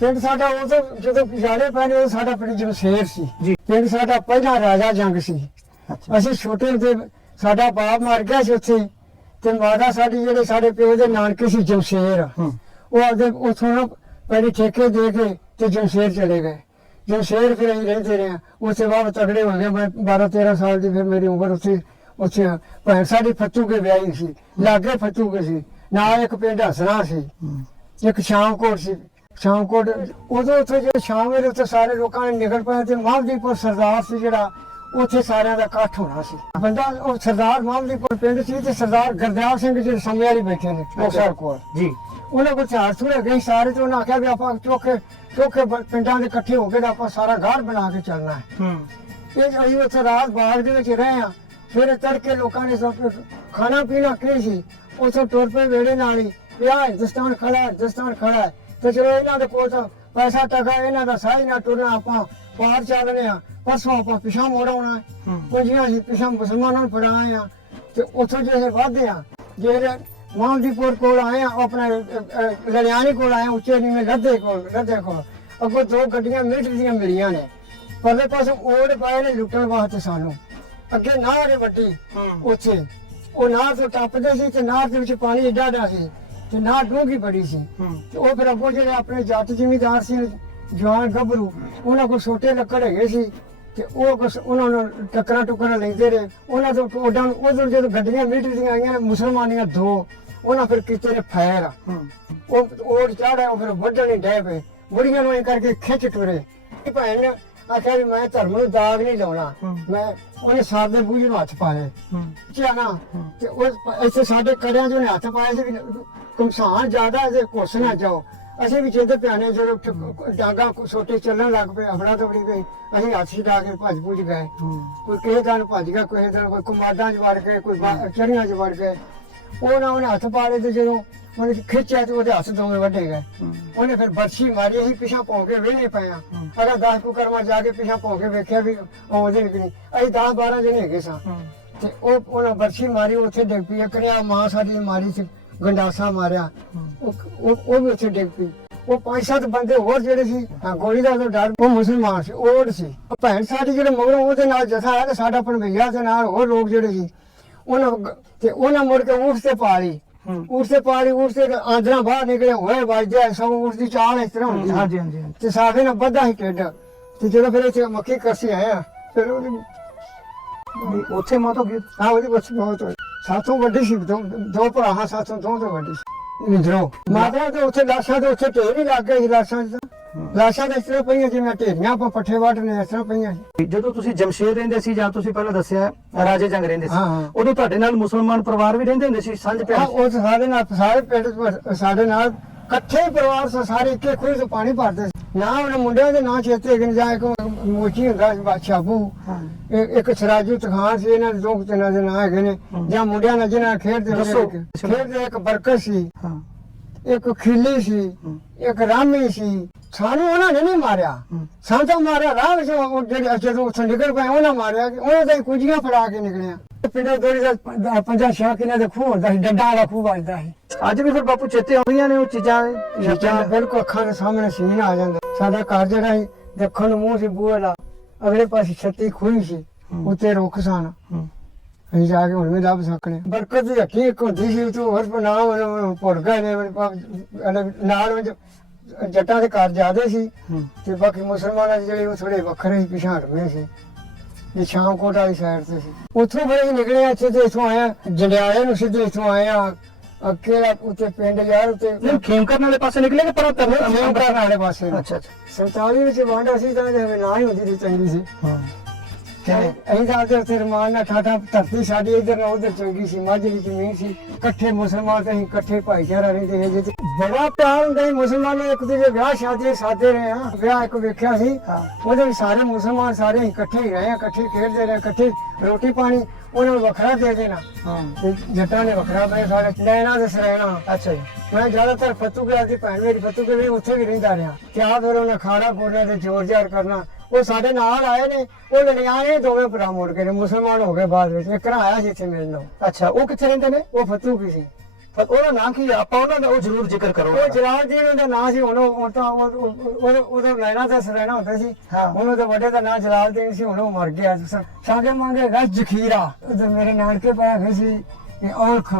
ਪਿੰਡ ਸਾਡਾ ਉਦੋਂ ਜਦੋਂ ਗੁਜ਼ਾਰੇ ਪਏ ਨੇ ਉਦੋਂ ਸਾਡਾ ਪਿੰਡ ਜਮਸ਼ੇਰ ਸੀ ਜੀ। ਪਿੰਡ ਸਾਡਾ ਪਹਿਲਾਂ ਰਾਜਾ ਜੰਗ ਸੀ। ਅੱਛਾ ਅਸੀਂ ਛੋਟੇ ਹੁੰਦੇ ਸਾਡਾ ਬਾਪ ਮਰ ਗਿਆ ਸੀ ਉੱਥੇ ਤੇ ਮਾਤਾ ਸਾਡੀ ਜਿਹੜੇ ਸਾਡੇ ਪਿਓ ਦੇ ਨਾਨਕੇ ਸੀ ਜਮਸ਼ੇਰ ਹੂੰ ਉਹ ਆਪਦੇ ਉੱਥੋਂ ਨਾ ਪਹਿਲੇ ਠੇਕੇ ਦੇ ਕੇ ਤੇ ਜਮਸ਼ੇਰ ਚਲੇ ਗਏ। ਜਮਸ਼ੇਰ ਫਿਰ ਅਸੀਂ ਰਹਿੰਦੇ ਰਹੇ ਹਾਂ। ਉੱਥੇ ਬਾਅਦ ਤਗੜੇ ਹੋ ਗਏ। ਮੈਂ 12-13 ਸਾਲ ਦੀ ਫਿਰ ਮੇਰੀ ਉਮਰ ਉੱਥੇ ਭੈਣ ਸਾਡੀ ਫੱਤੂਕੇ ਵਿਆਹੀ ਸੀ। ਲਾਗੇ ਫੱਤੂਕੇ ਸੀ ਨਾਲ ਇੱਕ ਪਿੰਡ ਹਸਣਾ ਸੀ ਹੂੰ ਇੱਕ ਸ਼ਾਮਕੋਟ ਸੀ। ਸ਼ਾਮਕੋਟ ਉਦੋਂ ਉੱਥੇ ਜੇ ਸ਼ਾਮ ਵੇਲੇ ਉੱਥੇ ਸਾਰੇ ਲੋਕਾਂ ਨੇ ਨਿਕਲ ਪਏ ਤੇ ਮਹਾਦੀਪੁਰ ਸਰਦਾਰ ਸੀ ਜਿਹੜਾ ਉੱਥੇ ਸਾਰਿਆਂ ਦਾ ਇਕੱਠ ਹੋਣਾ ਸੀ। ਬੰਦਾ ਉਹ ਸਰਦਾਰ ਮਹਾਦੀਪੁਰ ਪਿੰਡ ਸੀ ਤੇ ਸਰਦਾਰ ਗੁਰਦਿਆਲ ਸਿੰਘ ਜਿਹੜੇ ਸਮੇਂ ਵਾਲੀ ਬੈਠੇ ਨੇ ਮੁਕਤਸਰ ਕੋਲ ਜੀ। ਉਹਨਾਂ ਕੋਲ ਚਾਰ ਥੋੜੇ ਗਏ ਸਾਰੇ ਤੇ ਉਹਨਾਂ ਆਖਿਆ ਵੀ ਆਪਾਂ ਚੋਖੇ ਪਿੰਡਾਂ ਦੇ ਇਕੱਠੇ ਹੋ ਕੇ ਤਾਂ ਆਪਾਂ ਸਾਰਾ ਘਰ ਬਣਾ ਕੇ ਚੱਲਣਾ ਹੈ। ਹੂੰ ਇਹ ਅਸੀਂ ਉੱਥੇ ਰਾਤ ਬਾਗ ਦੇ ਵਿੱਚ ਰਹੇ ਆ। ਫਿਰ ਤੜਕੇ ਲੋਕਾਂ ਨੇ ਸਭ ਖਾਣਾ ਪੀਣਾ ਕੀ ਸੀ ਉੱਥੋਂ ਟੁਰ ਪਏ ਵੇੜੇ ਨਾਲ ਹੀ ਵੀ ਆਹ ਹਿੰਦੁਸਤਾਨ ਖੜਾ ਹੈ ਤੇ ਚਲੋ ਇਹਨਾਂ ਦੇ ਕੋਲ ਤਾਂ ਪੈਸਾ ਟਕਾ ਇਹਨਾਂ ਦਾ ਸਾਈ ਨਾ ਟੁਰਨਾ ਆਪਾਂ ਪਾਰ ਚੱਲਨੇ ਆ ਪਰਸੋਂ ਆਪਾਂ ਪਿਛਾਂ ਮੋੜ ਆਉਣਾ ਹੈ। ਕੁਝੀਆਂ ਅਸੀਂ ਪਿਛਾਂ ਮੁਸਲਮਾਨਾਂ ਨੂੰ ਫੜਾਏ ਆ ਤੇ ਉੱਥੋਂ ਜਿਹੜੇ ਵਾਧੇ ਆ ਜਿਹੜੇ ਮਹਾਦੀਪੁਰ ਕੋਲ ਆਏ ਆ ਆਪਣਾ ਲੜਿਆਣੀ ਕੋਲ ਆਏ ਉੱਚੇ ਨੀਵੇਂ ਲੱਦੇ ਕੋਲ ਅੱਗੋਂ ਦੋ ਗੱਡੀਆਂ ਮਿਲਟਰੀ ਦੀਆਂ ਮਿਲੀਆਂ ਨੇ ਪਰਲੇ ਪਾਸੋਂ ਓੜ ਪਏ ਨੇ ਲੁੱਟਣ ਵਾਸਤੇ ਸਾਨੂੰ। ਅੱਗੇ ਨਾਰ ਵੱਡੀ ਉੱਥੇ ਉਹ ਨਾਰ ਤੋਂ ਟੱਪਦੇ ਸੀ ਤੇ ਨਾਰ ਦੇ ਵਿੱਚ ਪਾਣੀ ਏਡਾ ਸੀ ਤੇ ਨਾਰ ਡੂੰਘੀ ਬੜੀ ਸੀ ਤੇ ਉਹ ਫਿਰ ਅੱਗੋਂ ਜਿਹੜੇ ਆਪਣੇ ਜੱਟ ਜ਼ਿਮੀਂਦਾਰ ਸੀ ਜਵਾਨ ਗੱਭਰੂ ਉਹਨਾਂ ਕੋਲ ਛੋਟੇ ਲੱਕੜ ਹੈਗੇ ਸੀ ਤੇ ਉਹਨਾਂ ਨੂੰ ਟੁਕਰਾਂ ਲੈਂਦੇ ਰਹੇ। ਉਹਨਾਂ ਤੋਂ ਉਧਰ ਜਦੋਂ ਗੱਡੀਆਂ ਮਿਲਟਰੀ ਦੀਆਂ ਆਈਆਂ ਨੇ ਮੁਸਲਮਾਨੀਆਂ ਦੋ ਉਹਨਾਂ ਫਿਰ ਕੀਤੇ ਨੇ ਫੈਰ ਉਹ ਚੜ੍ਹਿਆ ਉਹ ਫਿਰ ਵੱਢਣ ਹੀ ਡੈ ਪਏ। ਬੁੜੀਆਂ ਨੂੰ ਇਹ ਕਰਕੇ ਖਿੱਚ ਟੁਰੇ। ਭੈਣ ਨੇ ਆਖਿਆ ਵੀ ਮੈਂ ਧਰਮ ਨੂੰ ਦਾਗ ਨਹੀਂ ਲਾਉਣਾ। ਮੈਂ ਉਹਨੇ ਸਾਡੇ ਬੂਝੇ ਨੂੰ ਹੱਥ ਪਾਏ ਨਾ ਤੇ ਉਹ ਇੱਥੇ ਸਾਡੇ ਕੜਿਆਂ 'ਚ ਉਹਨੇ ਹੱਥ ਪਾਏ ਸੀ ਵੀ ਕਮਸਾਨ ਜ਼ਿਆਦਾ ਇਹਦੇ ਕੁਛ ਨਾ ਜਾਓ। ਅਸੀਂ ਵੀ ਜਿਹਦੇ ਪਿਆਣੇ ਜਦੋਂ ਡਾਂਗਾ ਛੋਟੇ ਚੱਲਣ ਲੱਗ ਪਏ ਆਪਣਾ ਤਬੜੀ ਗਈ ਅਸੀਂ ਹੱਥ ਛਡਾ ਕੇ ਭੱਜ ਭੁੱਜ ਗਏ। ਕੋਈ ਕਿਸੇ ਦਿਨ ਭੱਜ ਗਿਆ ਕਿਸੇ ਦਿਨ ਕੋਈ ਕੁਮਾਦਾਂ 'ਚ ਵੜ ਗਏ ਕੋਈ ਚੜੀਆਂ 'ਚ ਵੜ ਗਏ। ਉਹਨੇ ਹੱਥ ਪਾ ਲਏ ਤੇ ਜਦੋਂ ਉਹਨੇ ਖਿੱਚਿਆ ਤੇ ਉਹਦੇ ਹੱਥ ਦੋਵੇਂ ਵੱਢੇ ਗਏ। ਉਹਨੇ ਫਿਰ ਬਰਛੀ ਮਾਰੀ ਅਸੀਂ ਪਿਛਾਂ ਭੌਂ ਕੇ ਵਿਹਲੇ ਪਏ ਆ। ਅਗਰ 10 ਕੁਕਰਮਾਂ ਜਾ ਕੇ ਪਿਛਾਂ ਭੌਂ ਕੇ ਵੇਖਿਆ ਵੀ ਆਉਂਦੇ ਕਿ ਨਹੀਂ। ਅਸੀਂ 10-12 ਜਣੇ ਹੈਗੇ ਸਾਂ ਤੇ ਉਹਨਾਂ ਬਰਛੀ ਮਾਰੀ ਉੱਥੇ ਡਿੱਗ ਪਈ। ਇੱਕ ਨੇ ਮਾਂ ਸਾਡੀ ਮਾਰੀ ਸੀ ਗੰਡਾਸਾ ਮਾਰਿਆ ਉਹ ਵੀ ਉੱਥੇ ਡਿੱਗ ਪਈ। ਉਹ 5-7 ਬੰਦੇ ਹੋਰ ਜਿਹੜੇ ਸੀ ਗੋਲੀ ਦਾ ਡਰ ਉਹ ਮੁਸਲਮਾਨ ਸੀ ਓੜ ਸੀ। ਭੈਣ ਸਾਡੀ ਜਿਹੜੇ ਮਗਰੋਂ ਉਹਦੇ ਨਾਲ ਜਥਾ ਆਇਆ ਤੇ ਸਾਡਾ ਭਣਵਈਆ ਦੇ ਨਾਲ ਹੋਰ ਲੋਕ ਜਿਹੜੇ ਸੀ ਉਹਨਾਂ ਮੁੜ ਕੇ ਊਠ ਤੇ ਪਾ ਲਈ। ਊਠ ਤੇ ਆਂਦਰਾਂ ਬਾਹਰ ਨਿਕਲੇ ਹੋਏ ਵੱਜਦੇ ਸਭ ਊਠ ਦੀ ਚਾਲ ਇਸ ਤਰ੍ਹਾਂ ਹੁੰਦੀ। ਹਾਂਜੀ ਹਾਂਜੀ ਤੇ ਸਾਡੇ ਨਾਲ ਵੱਧਾ ਸੀ ਢਿੱਡ ਤੇ ਜਦੋਂ ਫਿਰ ਇੱਥੇ ਮੱਕੀ ਕਰਸੀ ਆਇਆ ਫਿਰ ਉਹਦੀ ਉੱਥੇ ਮੌਤ ਹੋ ਗਈ। ਹਾਂ ਉਹਦੀ ਬੱਚੀ ਬਹੁਤ ਹੋਈ। ਸਾਥੋਂ ਵੱਡੀ ਸੀ ਦੋ ਭਰਾ ਹਾਂ ਸਾਥੋਂ ਦੋ ਤੋਂ ਵੱਡੀ ਸੀ ਇੰਦਰੋ ਮਾਤਾ ਤੇ ਉੱਥੇ ਲਾਸ਼ਾਂ ਦੇ ਉੱਥੇ ਢੇਰ ਹੀ ਲੱਗ ਗਏ ਸੀ। ਲਾਸ਼ਾਂ ਦੇ ਇਸ ਤਰ੍ਹਾਂ ਪਈਆਂ ਜਿਵੇਂ ਢੇਰੀਆਂ ਆਪਾਂ ਪੱਠੇ ਵੱਢਨੇ ਇਸ ਤਰ੍ਹਾਂ ਪਈਆਂ ਸੀ। ਜਦੋਂ ਤੁਸੀਂ ਜਮਸ਼ੇਰ ਰਹਿੰਦੇ ਸੀ ਜਾਂ ਤੁਸੀਂ ਪਹਿਲਾਂ ਦੱਸਿਆ ਰਾਜੇ ਜੰਗ ਰਹਿੰਦੇ ਸੀ ਉਦੋਂ ਤੁਹਾਡੇ ਨਾਲ ਮੁਸਲਮਾਨ ਪਰਿਵਾਰ ਵੀ ਰਹਿੰਦੇ ਹੁੰਦੇ ਸੀ ਸਾਂਝ ਪਿਆਰ? ਉਹ ਸਾਡੇ ਨਾਲ ਸਾਰੇ ਪਿੰਡ ਸਾਡੇ ਨਾਲ ਇਕੱਠੇ ਹੀ ਪਰਿਵਾਰ ਸਾਰੇ ਇੱਕੇ ਖੂਹ ਤੋਂ ਪਾਣੀ ਭਰਦੇ ਸੀ। ਨਾ ਉਹਨਾਂ ਮੁੰਡਿਆਂ ਦੇ ਨਾਂ ਚੇਤੇ ਹੈਗੇ ਜਾਂ ਇੱਕ ਮੋਚੀ ਹੁੰਦਾ ਸੀ ਬਾਦਸ਼ਾਹੂ ਇੱਕ ਸਰਾਜੂ ਤਖਾਨ ਸੀ। ਇਹਨਾਂ ਦੇ ਦੋ ਤਿੰਨਾਂ ਦੇ ਨਾਂ ਹੈਗੇ ਨੇ ਜਾਂ ਮੁੰਡਿਆਂ ਨਾਲ ਜਿਹਨਾਂ ਖੇਡਦੇ ਇੱਕ ਬਰਕਤ ਸੀ ਇੱਕ ਖਿੱਲੀ ਸੀ ਇੱਕ ਰਾਮੀ ਸੀ। ਸਾਨੂੰ ਉਹਨਾਂ ਨੇ ਨਹੀਂ ਮਾਰਿਆ ਸਾਨੂੰ ਤਾਂ ਮਾਰਿਆ ਰਾਹ ਵਿੱਚ ਜਿਹੜੇ ਜਦੋਂ ਉੱਥੋਂ ਨਿਕਲ ਪਏ ਉਹਨਾਂ ਮਾਰਿਆ ਉਹਨਾਂ ਦੇ ਕੁੰਜੀਆਂ ਫੜਾ ਕੇ ਨਿਕਲਿਆ। ਪਿੰਡੋਂ ਦੋਰੀ ਦਾ 5-6 ਕਿੱਲੇ ਦੇ ਖੂਹ ਹੁੰਦਾ ਸੀ ਡੰਡਾ ਵਾਲਾ ਖੂਹ ਵੱਜਦਾ ਸੀ। ਅੱਜ ਵੀ ਫਿਰ ਬਾਪੂ ਚੇਤੇ ਆਉਂਦੀਆਂ ਨੇ ਉਹ ਚੀਜ਼ਾਂ? ਬਿਲਕੁਲ ਅੱਖਾਂ ਦੇ ਸਾਹਮਣੇ ਸੀਨ ਆ ਜਾਂਦਾ। ਸਾਡਾ ਘਰ ਜਿਹੜਾ ਸੀ ਦੱਖਣ ਨੂੰ ਮੂੰਹ ਸੀ ਬੂਹੇ ਦਾ ਅਗਲੇ ਪਾਸੇ ਛੱਤੀ ਖੂਹੀ ਸੀ ਉੱਤੇ ਰੁੱਖ ਸਨ। ਅਸੀਂ ਜਾ ਕੇ ਹੁਣ ਵੀ ਲੱਭ ਸਕਦੇ। ਬਰਕਤ ਦੀ ਅੱਖੀ ਇੱਕ ਹੁੰਦੀ ਸੀ ਤੂੰ ਹੋਰ ਨਾਮ ਭੁੱਲ ਗਏ ਨੇ ਨਾਲ ਜੱਟਾਂ ਦੇ ਘਰ ਜ਼ਿਆਦੇ ਸੀ ਤੇ ਬਾਕੀ ਮੁਸਲਮਾਨਾਂ ਦੇ ਜਿਹੜੇ ਉਹ ਥੋੜੇ ਵੱਖਰੇ ਪਿਛਾਂ ਹਟਵੇਂ ਸੀ। ਇਹ ਸ਼ਾਮਕੋਟ ਵਾਲੀ ਸਾਈਡ ਤੇ ਸੀ। ਉੱਥੋਂ ਫਿਰ ਅਸੀਂ ਨਿਕਲੇ ਇੱਥੇ ਤੇ ਇੱਥੋਂ ਆਇਆ ਜੰਡਿਆਲੇ ਨੂੰ ਸਿੱਧੇ ਇੱਥੋਂ ਆਏ ਆ ਕਿਹੜਾ ਉੱਤੇ ਪਿੰਡ ਯਾਰ ਉੱਤੇ ਖੇਮਕਰਨ ਵਾਲੇ ਪਾਸੇ ਨਿਕਲੇ ਕਿ ਪਰ ਖੇਮਕਰਨ ਵਾਲੇ ਪਾਸੇ। ਅੱਛਾ 47 ਵਿੱਚ ਵੰਡ ਸੀ ਤਾਂ ਨਾ ਹੀ ਹੁੰਦੀ ਸੀ ਚੰਗੀ ਸੀ। ਅਸੀਂ ਤਾਂ ਉੱਥੇ ਰਮਾਨ ਨਾਲ ਠਾਠਾ ਧਰਤੀ ਸਾਡੀ ਇੱਧਰ ਨਾਲ ਉੱਧਰ ਚੰਗੀ ਸੀ। ਮੱਝ ਦੀ ਜ਼ਮੀਨ ਸੀ ਇਕੱਠੇ ਮੁਸਲਮਾਨ ਤੇ ਅਸੀਂ ਇਕੱਠੇ ਭਾਈਚਾਰਾ ਰਹਿੰਦੇ ਸੀ। ਬੜਾ ਪਿਆਰ ਹੁੰਦਾ ਸੀ ਮੁਸਲਮਾਨ ਇੱਕ ਦੂਜੇ ਵਿਆਹ ਸ਼ਾਦੀ ਸਾਦੇ ਰਹੇ ਆ। ਵਿਆਹ ਇੱਕ ਵੇਖਿਆ ਸੀ ਉਹਦੇ ਵੀ ਸਾਰੇ ਮੁਸਲਮਾਨ ਸਾਰੇ ਇਕੱਠੇ ਹੀ ਰਹੇ ਇਕੱਠੇ ਖੇਡਦੇ ਰਹੇ ਇਕੱਠੇ ਰੋਟੀ ਪਾਣੀ ਉਹਨਾਂ ਨੂੰ ਵੱਖਰਾ ਦੇ ਦੇਣਾ ਤੇ ਜੱਟਾਂ ਨੇ ਵੱਖਰਾ ਪਏ ਸਾਡੇ ਲੈਣਾ ਤੇ ਸਰੈਣਾ। ਅੱਛਾ ਜੀ। ਮੈਂ ਜ਼ਿਆਦਾਤਰ ਫਤੂਕੇ ਦੀ ਭੈਣ ਮੇਰੀ ਫਤੂਕੇ ਵੀ ਉੱਥੇ ਵੀ ਰਹਿੰਦਾ ਰਿਹਾ ਤੇ ਆ ਫਿਰ ਉਹਨੇ ਖਾੜਾ ਪੋੜਿਆਂ ਤੇ ਜ਼ੋਰ ਜ਼ਾਰ ਕਰਨਾ। ਉਹ ਸਾਡੇ ਨਾਲ ਆਏ ਨੇ ਉਹ ਲੜਿਆਣੇ ਦੋਵੇਂ ਭਰਾ ਮੁੜ ਕੇ ਨੇ ਮੁਸਲਮਾਨ ਹੋ ਗਏ ਬਾਅਦ ਵਿੱਚ। ਇੱਕ ਆਇਆ ਸੀ ਇੱਥੇ ਮਿਲਣ। ਅੱਛਾ ਉਹ ਕਿੱਥੇ ਰਹਿੰਦੇ ਨੇ? ਉਹ ਫਤੂਕੀ ਸੀ। ਪਰ ਉਹਦਾ ਨਾਂ ਕੀ ਆ? ਆਪਾਂ ਉਹਨਾਂ ਦਾ ਉਹ ਜ਼ਰੂਰ ਜ਼ਿਕਰ ਕਰੋ। ਉਹ ਜਲਾਲਦੀਨ ਉਹਦਾ ਨਾਂ ਸੀ। ਹੁਣ ਉਹ ਤਾਂ ਉਹਦਾ ਲੈਣਾ ਤਾਂ ਸਰੈਣਾ ਹੁੰਦਾ ਸੀ। ਹਾਂ। ਉਹਨੂੰ ਤਾਂ ਵੱਡੇ ਦਾ ਨਾਂ ਜਲਾਲਦੀਨ ਸੀ, ਹੁਣ ਉਹ ਮਰ ਗਿਆ। ਸਾਡੇ ਮੰਗੇ ਰਸ ਜ਼ਖੀਰਾ, ਉਧਰ ਮੇਰੇ ਨਾਨਕੇ ਪਾਇਆ ਗਏ ਸੀ ਇਹ ਔਲਖ।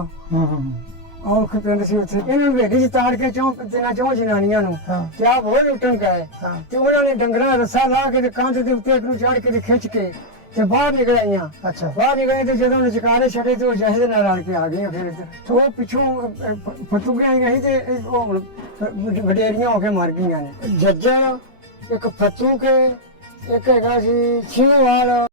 ਔਲਖ ਪਿੰਡ ਸੀ ਉੱਥੇ। ਇਹਨੂੰ ਵੇਡੀ ਚ ਤਾੜ ਕੇ ਚੌਂ ਜਨਾਨੀਆਂ ਨੂੰ ਤੇ ਆਪ ਹੋਰ ਲੁੱਟਣ ਗਏ। ਤੇ ਉਹਨਾਂ ਨੇ ਡੰਗਰਾਂ ਦਾ ਰੱਸਾ ਲਾ ਕੇ ਤੇ ਕੰਧ ਦੇ ਉੱਤੇ ਇੱਕ ਨੂੰ ਚੜ੍ਹ ਕੇ ਤੇ ਖਿੱਚ ਕੇ ਤੇ ਬਾਹਰ ਨਿਕਲ ਆਈਆਂ। ਅੱਛਾ। ਬਾਹਰ ਨਿਕਲੇ ਤੇ ਜਦੋਂ ਉਹਨੇ ਚਕਾਰੇ ਛੱਡੇ ਤੇ ਉਹ ਜਹੇ ਦੇ ਨਾਲ ਰਲ ਕੇ ਆ ਗਈਆਂ। ਫਿਰ ਇੱਧਰ ਤੇ ਉਹ ਪਿੱਛੋਂ ਫਤੂਗੀਆਂ ਆਈਆਂ ਸੀ ਤੇ ਉਹ ਹੁਣ ਵਡੇਰੀਆਂ ਹੋ ਕੇ ਮਰ ਗਈਆਂ ਨੇ। ਜੱਜਣ, ਇੱਕ ਫਤੂ ਕੇ, ਇੱਕ ਹੈਗਾ ਸੀ ਛੀਵਾਲ।